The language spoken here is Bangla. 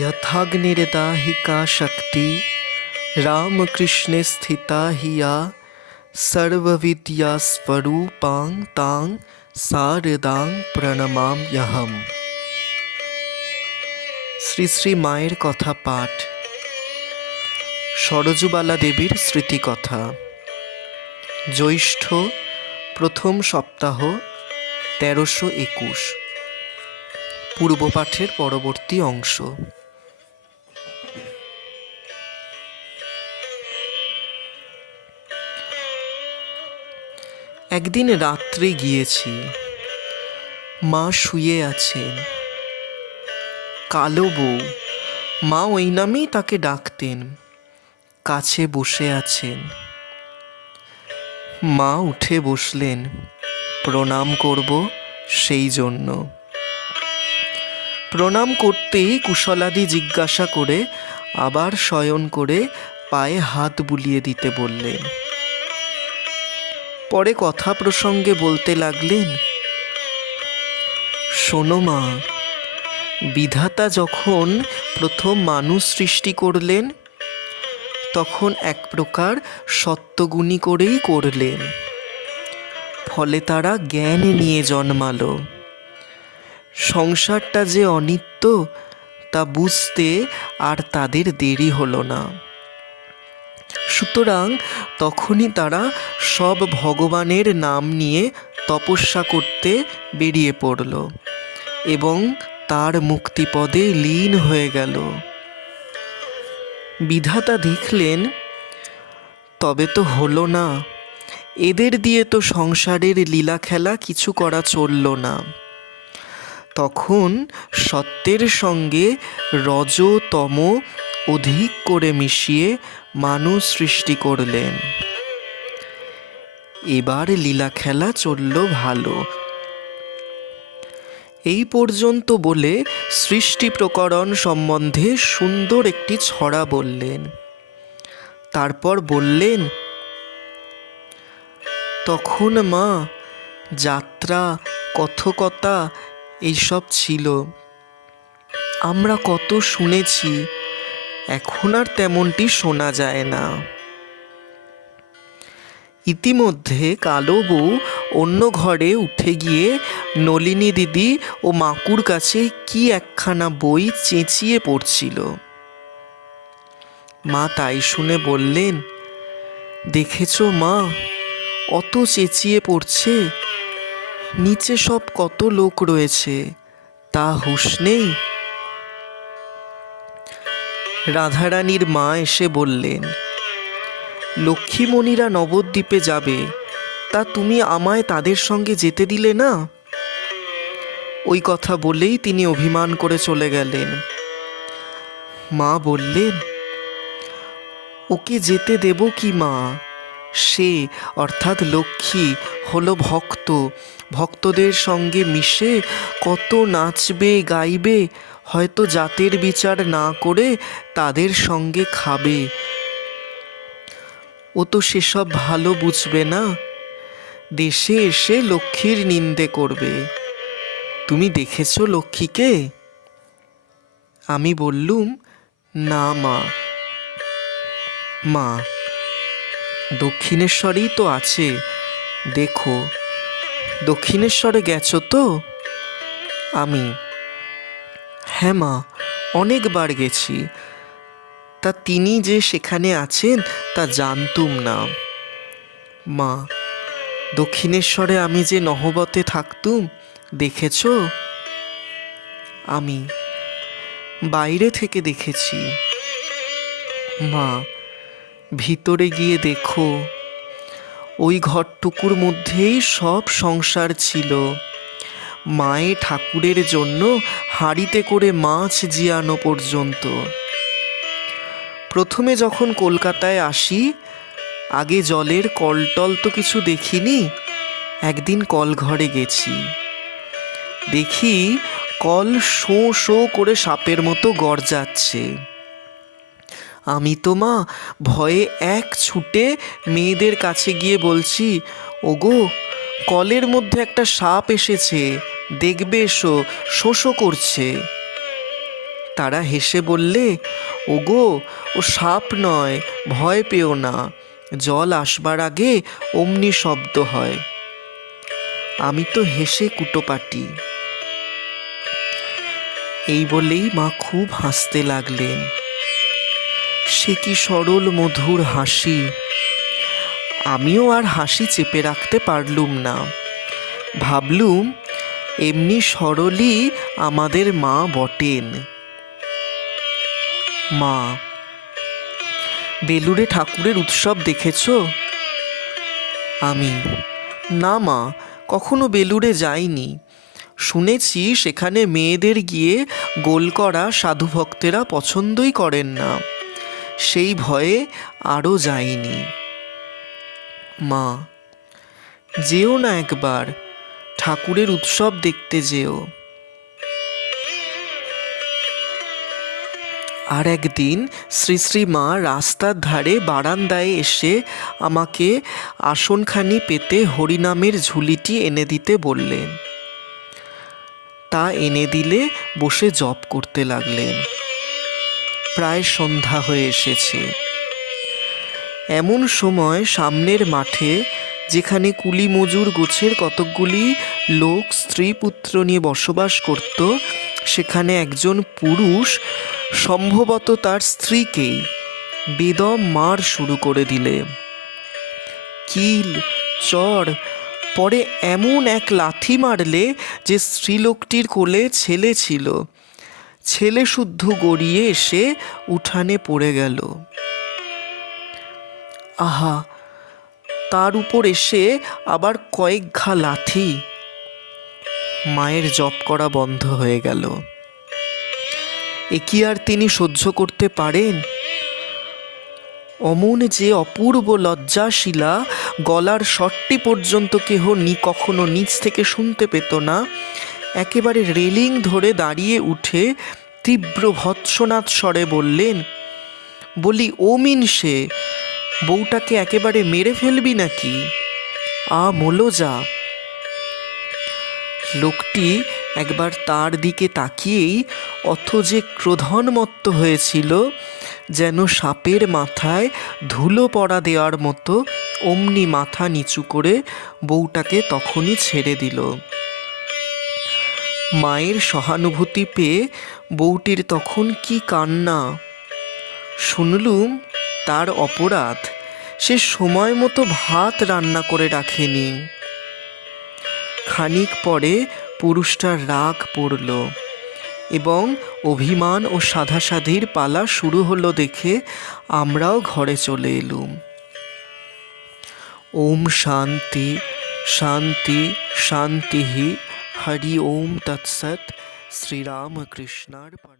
यथाग्निर्दाहिका शक्ति रामकृष्णे स्थिता हि या सर्वविद्यास्वरूपां तां শারদাং প্রণমাম্যহম শ্রী শ্রী মায়ের কথা পাঠ সরজুবালা দেবীর স্মৃতিকথা জ্যৈষ্ঠ প্রথম সপ্তাহ তেরোশো একুশ পূর্বপাঠের পরবর্তী অংশ একদিন রাত্রে গিয়েছি। মা শুয়ে আছেন। কালো বউ, মা ওই নামেই তাকে ডাকতেন। কাছে বসে আছেন। মা উঠে বসলেন, প্রণাম করব সেই জন্য। প্রণাম করতেই কুশলাদি জিজ্ঞাসা করে, আবার শয়ন করে পায়ে হাত বুলিয়ে দিতে বললেন। পরে কথা প্রসঙ্গে বলতে লাগলেন, শোনো মা, বিধাতা যখন প্রথম মানুষ সৃষ্টি করলেন, তখন এক প্রকার সত্যগুণী করেই করলেন। ফলে তারা জ্ঞান নিয়ে জন্মালো। সংসারটা যে অনিত্য, তা বুঝতে আর তাদের দেরি হলো না। সুতরাং তখনই তারা সব ভগবানের নাম নিয়ে তপস্যা করতে বেরিয়ে পড়ল এবং তার মুক্তিপদে লীন হয়ে গেল। বিধাতা দেখলেন, তবে তো হলো না। এদের দিয়ে তো সংসারের লীলা খেলা কিছু করা চলল না। তখন সত্যের সঙ্গে রজ তম অধিক করে মিশিয়ে মানুষ সৃষ্টি করলেন। এবার লীলা খেলা চলল ভালো। এই পর্যন্ত বলে সৃষ্টি প্রকরণ সম্বন্ধে সুন্দর একটি ছড়া বললেন। তারপর বললেন, তখন মা, যাত্রা, কথকতা, এইসব ছিল। আমরা কত শুনেছি এখন আর তেমনটি শোনা যায় না। ইতিমধ্যে কালো বউ অন্য ঘরে উঠে গিয়ে, নলিনী দিদি ও মাকুর কাছে কি একখানা বই চেঁচিয়ে পড়ছিল। মা তাই শুনে বললেন, দেখেছ মা, অত চেঁচিয়ে পড়ছে। নিচে সব কত লোক রয়েছে, তা হুঁশ নেই? রাধারানীর মা এসে বললেন, লক্ষ্মীমণিরা নবদ্বীপে যাবে, তা তুমি আমায় তাদের সঙ্গে যেতে দিলে না? ওই কথা বলেই তিনি অভিমান করে চলে গেলেন। মা বললেন, ওকে যেতে দেব কি মা? সে, অর্থাৎ লক্ষ্মী, হলো ভক্ত। ভক্তদের সঙ্গে মিশে কত নাচবে, গাইবে হয়তো জাতের বিচার না করে তাদের সঙ্গে খাবে। ও তো সেসব ভালো বুঝবে না। দেশে এসে লক্ষ্মীর নিন্দে করবে। তুমি দেখেছ লক্ষ্মীকে? আমি বললুম, না, মা। মা দক্ষিণেশ্বরেই তো আছে। দেখো, দক্ষিণেশ্বরে গেছো তো? আমি হ্যাঁ মা, অনেকবার গেছি। তা তিনি যে সেখানে আছেন, তা জানতুম না। মা, দক্ষিণেশ্বরে আমি যে নহবতে থাকতুম, দেখেছ? আমি বাইরে থেকে দেখেছি। মা, ভিতরে গিয়ে দেখো। ওই ঘরটুকুর মধ্যেই সব সংসার ছিল। মায়ে ঠাকুরের জন্য হাঁড়িতে করে মাছ জিয়ানো পর্যন্ত। প্রথমে যখন কলকাতায় আসি, আগে জলের কলটল তো কিছু দেখিনি, একদিন কল ঘরে গেছি। দেখি কল শো শো করে সাপের মতো গড়জাচ্ছে আমি তো মা ভয়ে এক ছুটে মেয়েদের কাছে গিয়ে বলছি, ওগো, কলের মধ্যে একটা সাপ এসেছে দেখবে এসো, শোষো করছে। তারা হেসে বললে, ওগো, ও সাপ নয়, ভয় পেও না, জল আসবার আগে অমনি শব্দ হয়। আমি তো হেসে কুটোপাটি। এই বলেই মা খুব হাসতে লাগলেন। সে কি সরল মধুর হাসি। আমিও আর হাসি চেপে রাখতে পারলুম না। ভাবলুম এমনি সরলই আমাদের মা বটেন। মা, বেলুড়ে ঠাকুরের উৎসব দেখেছ? আমি। না মা, কখনো বেলুড়ে যাইনি। শুনেছি সেখানে মেয়েদের গিয়ে গোল করা সাধু ভক্তেরা পছন্দই করেন না। সেই ভয়ে আরও যাইনি। মা, যেও না একবার। ঠাকুরের উৎসব দেখতে যেও। আর একদিন শ্রী শ্রী মা রাস্তার ধারে বারান্দায় এসে আমাকে আসনখানি পেতে হরিনামের ঝুলিটি এনে দিতে বললেন। তা এনে দিলে বসে জপ করতে লাগলেন। প্রায় সন্ধ্যা হয়ে এসেছে। এমন সময় সামনের মাঠে যেখানে কুলি মজুর গোছের কতকগুলি লোক স্ত্রী পুত্র নিয়ে বসবাস করত, সেখানে একজন পুরুষ সম্ভবত তার স্ত্রীকেই বেদম মার শুরু করে দিলে। কিল চড় পরে এমন এক লাথি মারলে যে স্ত্রীলোকটির কোলে ছেলে ছিল। ছেলে শুদ্ধ গড়িয়ে এসে উঠানে পড়ে গেল। আহা তার উপর এসে আবার কয়েক ঘা লাথি। মায়ের জপ করা বন্ধ হয়ে গেল। এ কি আর তিনি সহ্য করতে পারেন? অমন যে অপূর্ব লজ্জাশীলা গলার শটটি পর্যন্ত কেহ নি কখনো নিচ থেকে শুনতে পেত না। একেবারে রেলিং ধরে দাঁড়িয়ে উঠে তীব্র ভৎসনাথ স্বরে বললেন, বলি ও মিন সে? বউটাকে একেবারে মেরে ফেলবি নাকি? আ, মোলো যা। লোকটি একবার তার দিকে তাকিয়েই অথ যে ক্রোধনমত্ত হয়েছিল, যেন সাপের মাথায় ধুলো পড়া দেওয়ার মতো অমনি মাথা নিচু করে বউটাকে তখনই ছেড়ে দিল। মায়ের সহানুভূতি পেয়ে বউটির তখন কি কান্না। শুনলুম তার অপরাধ। সে সময় মতো ভাত রান্না করে রাখেনি। খানিক পরে পুরুষটার রাগ পড়ল এবং অভিমান ও সাধাসাধির পালা শুরু হলো দেখে আমরাও ঘরে চলে এলুম। ওম শান্তি শান্তি শান্তি হরি ওম তৎসৎ, শ্রীরামকৃষ্ণার্পণ।